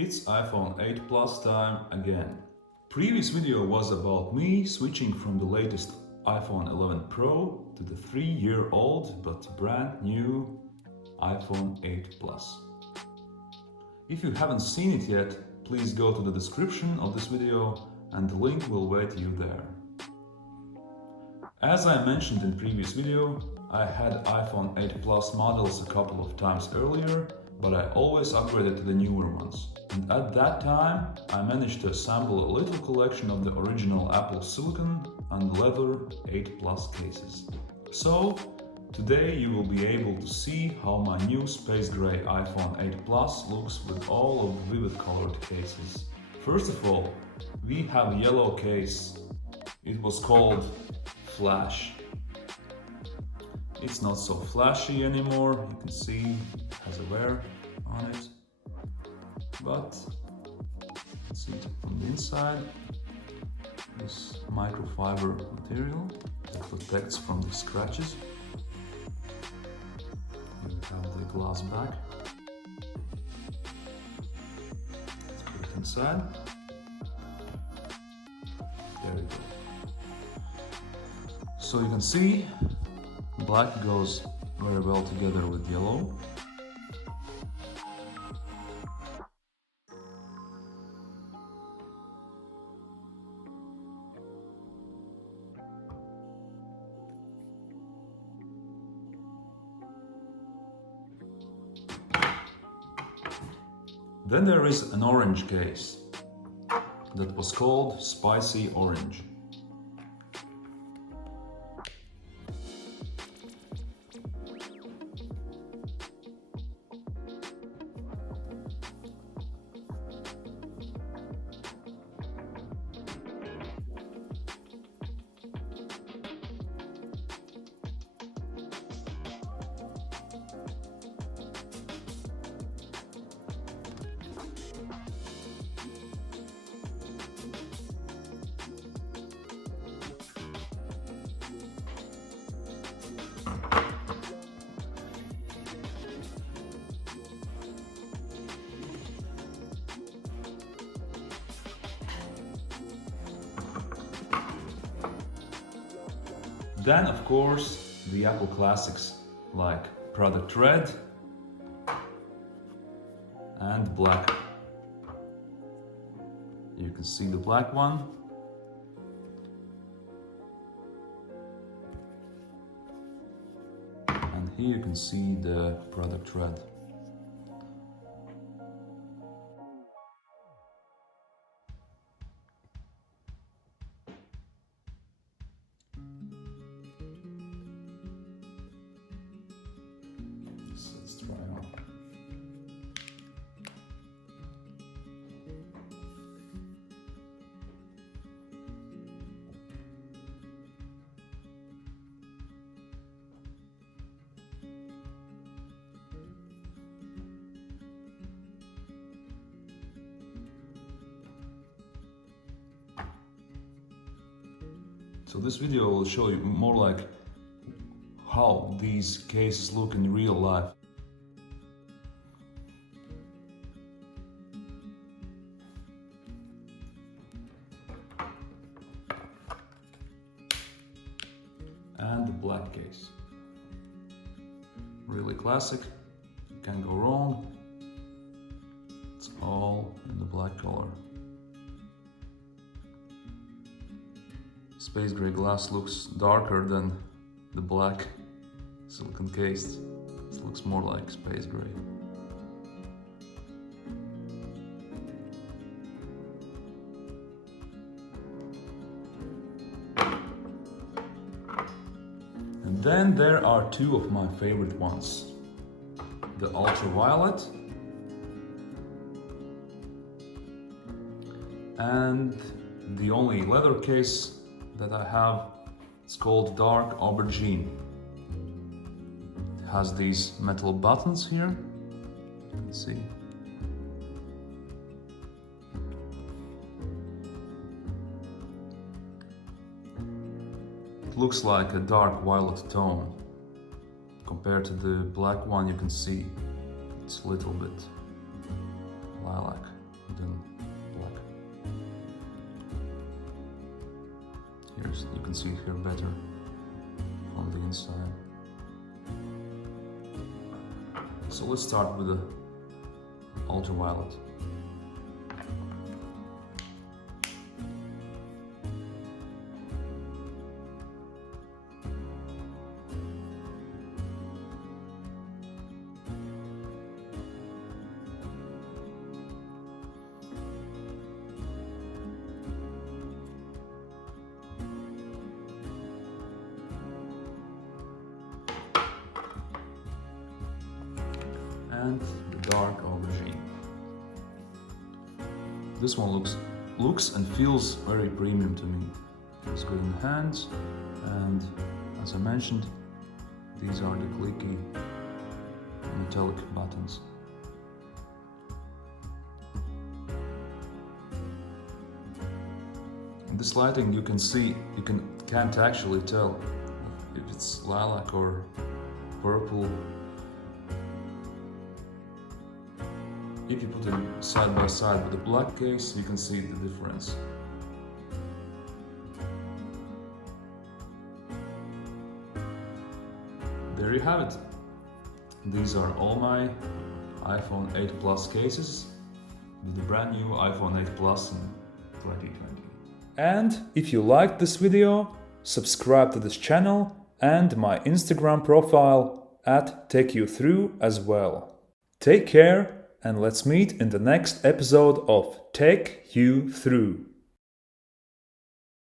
It's iPhone 8 Plus time again. Previous video was about me switching from the latest iPhone 11 Pro to the 3-year-old but brand new iPhone 8 Plus. If you haven't seen it yet, please go to the description of this video and the link will wait you there. As I mentioned in previous video, I had iPhone 8 Plus models a couple of times earlier, but I always upgraded to the newer ones. And at that time, I managed to assemble a little collection of the original Apple silicon and leather 8 Plus cases. So, today you will be able to see how my new space gray iPhone 8 Plus looks with all of the vivid colored cases. First of all, we have a yellow case. It was called Flash. It's not so flashy anymore, you can see it has a wear on it, but let's see from the inside, this microfiber material that protects from the scratches. We have the glass back. Let's put it inside. There we go. So you can see black goes very well together with yellow. Then there is an orange case that was called Spicy Orange. Then, of course, the Apple classics like Product Red and Black. You can see the black one. And here you can see the Product Red. Let's try it out. So this video will show you more like how these cases look in real life. And the black case. Really classic, you can't go wrong. It's all in the black color. Space gray glass looks darker than the black silicon case. It looks more like space gray. And then there are two of my favorite ones. The ultraviolet and the only leather case that I have, it's called Dark Aubergine. It has these metal buttons here, you can see. It looks like a dark violet tone. Compared to the black one, you can see it's a little bit lilac. Here's, you can see it here better from the inside. So let's start with the ultraviolet. And the dark aubergine. This one looks and feels very premium to me. It's good in the hands, and as I mentioned, these are the clicky metallic buttons. In this lighting you can see, can't actually tell if it's lilac or purple. If you put them side by side with the black case, you can see the difference. There you have it. These are all my iPhone 8 Plus cases with the brand new iPhone 8 Plus in 2020. And if you liked this video, subscribe to this channel and my Instagram profile @TakeYouThrough as well. Take care, and let's meet in the next episode of Take You Through.